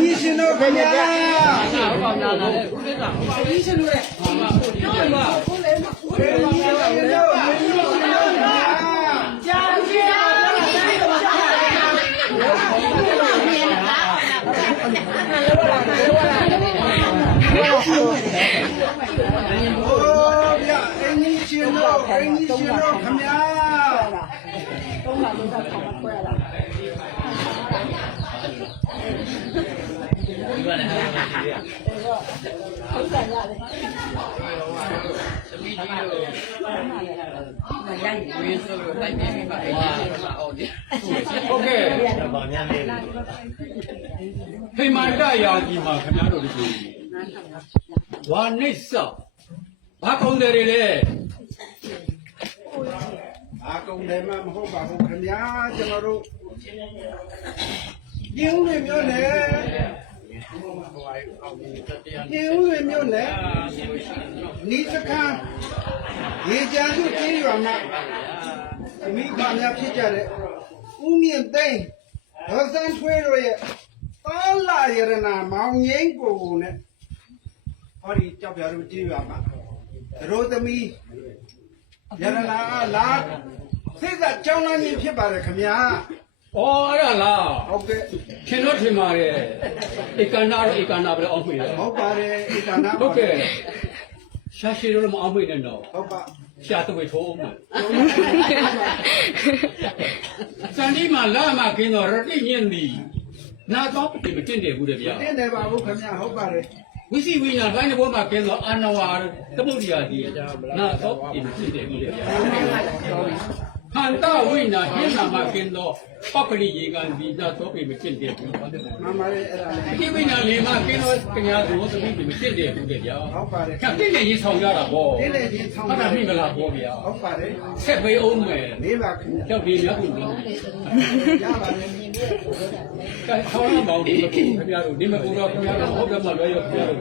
你先弄看呀。你先弄嘞。ဖေမာတရာကြီးမှာခင်ဗျားတို့ဒီဝါနိစ္စဘာကောင်းတယ်လေ阿公的嘛，好把我看呀，怎么都，因为没有呢，因为没有呢，你是看，人家就这样嘛，没看人家批价的，5年等，2、3岁了也，到哪里了呢？忙年过呢，我的照片都这样嘛，肉的米。ရရနာလာစိတ်ကကြောင်းလာခြင်းဖြစ်ပါတယ်ခင်ဗျာ။အော်အဲ့ဒါလား။ဟုတ်ကဲ့။ခင်တော့ထင်ပါတယ်။ဧကနာတော့ဧကနာပဲအောင်မေးတယ်။ဟုတ်ပါတယ်ဧကနာဟုတ်ကဲ့။ရှာရှိတော့မအောင်မေးနဲ့တော့။ဟုတ်ပါ။ရှာတော့ထိုးအောင်မယ်။စံဒီမှာလာမှာကင်းတော့ရတိညင်းသည်။နာတော့ဒီမတင်တယ်ဘူးတဲ့ဗျာ။တင်တယ်ပါဘူးခင်ဗျာဟုတ်ပါတယ်ဝိစီဝိညာဉ်တိုင်းဘောမှာကင်းတော့အာနဝါသမုဒ္ဒရာကြီးနာတော့ဒီမတင်တယ်ဘူးတဲ့ဗျာ။ခန္ဓာဝိညာဉ်ဟင်းနာမှာကင်းတော့ပပရိယေကံဒီနာတော့ဒီမတင်တယ်ဘူး။မှန်ပါတယ်အဲ့ဒါ။ဒီဝိညာဉ်လေးမှာကင်းတော့ကညာတို့သမီးဒီမတင်တယ်ဘူးတဲ့ဗျာ။ဟုတ်ပါတယ်။ခက်တဲ့ရင်ဆောင်ရတာပေါ့။တင်တယ်ရင်ဆောင်ဟုတ်တာမိမလားပေါ့ဗျာ။ဟုတ်ပါတယ်။ဆက်ပေးအောင်မယ်။နေပါခင်ဗျာ။ကြောက်ဒီများဘူးနော်။ရပါတယ်။ကဲဆောင်းမောင်ဒီခင်ဗျားတို့ဒီမကူတော့ခင်ဗျားတို့ဟုတ်တယ်မလွယ်ရောခင်ဗျားတို့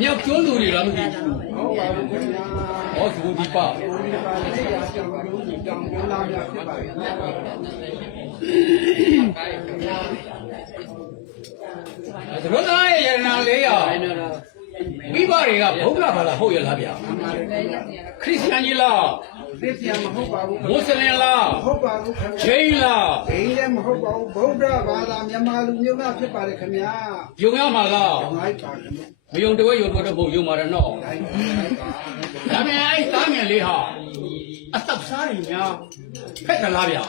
မြောက်ကျွန်းသူတွေလားမသိဘူးဟုတ်ပါဘူးခင်ဗျာ။ဟောသူဒီပါ။ဒီပါလေရာကြောင့်လုံးကြီးတောင်းပြောလာပြဖြစ်ပါရဲ့သရောသားရဲ့ရဏလေးရမိဘတွေကဘုရားဘာလားဟုတ်ရလားဗျာခရစ်ယာန်ကြီးလားသိစရာမဟုတ်ပါဘူးမွတ်စလင်လားမဟုတ်ပါဘူးခင်ဗျာဂျိန်းလားဒိန်းလည်းမဟုတ်ပါဘူးဗုဒ္ဓဘာသာမြန်မာလူမျိုးသားဖြစ်ပါတယ်ခင်ဗျာယုံရမှာလား။ဟုတ်ပါခင်ဗျာမယုံတဝဲယုံတော့ဘုံယုံမှာတော့ဒါပေမဲ့အဲ့သားငယ်လေးဟာအသက်စားရင်များဖက်သလားဗျာ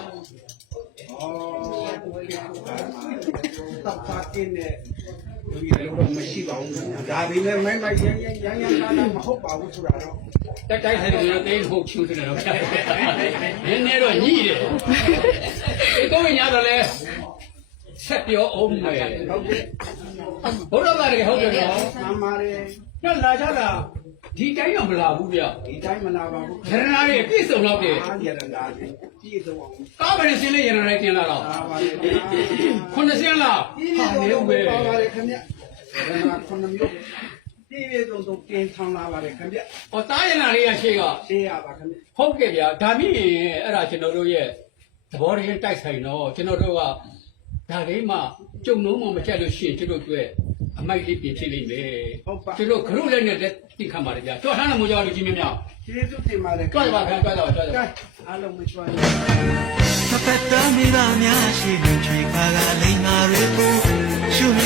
တပ်ပါတင်နဲ့ဒီလိုတော့မရှိပါဘူး။ဒါပေမဲ့မိုင်းမိုင်းရမ်းကားမဟုတ်ပါဘူးဆိုတာတော့တိုက်ဆိုင်တယ်တေးဟုတ်ချူတယ်တော့နည်းနည်းတော့ညှိတယ်ဒီကောင်းညာတော့လဲဆက်ပြောအောင်မယ်ဟုတ်ကဲ့ဘုရားဘာတွေဟုတ်တယ်နော်မှန်ပါတယ်တော့လာကြတာဒီတိုင်းတော့မလာဘူးဗျဒီတိုင်းမလာပါဘူးရဏာတွေပြည့်စုံတော့တယ်အားရဏာတွေပြည့်စုံအောင်ကားမင်းစင်းလေးရဏာတွေကျင်လာတော့ပါပါတယ်ခုနှစ်စင်းလားပြည့်စုံပဲပါပါတယ်ခင်ဗျရဏာခုနှစ်မျိုးပြည့်စုံတင်ဆောင်လာပါတယ်ခင်ဗျဟောတားရဏာလေးရရှိကရှင်းရပါခင်ဗျဟုတ်ကဲ့ဗျာဒါမြင့်အဲ့ဒါကျွန်တော်တို့ရဲ့သဘောတရားတိုက်ဆိုင်တော့ကျွန်တော်တို့ကဒါလေးမှကြုံလုံးမမချက်လို့ရှိရင်ကျွန်တော်တို့အမိုက်လေးပြင်ဖြစ်လိမ့်မယ်ကျွန်တော်ဂရုလည်းနဲ့တိခံပါတယ်ဗျာကြောက်ထားတဲ့မူကြောလူကြီးမြတ်ကျေးဇူးတင်ပါတယ်ကြွပါဗျာကြွပါအားလုံးမကြွပါဘူး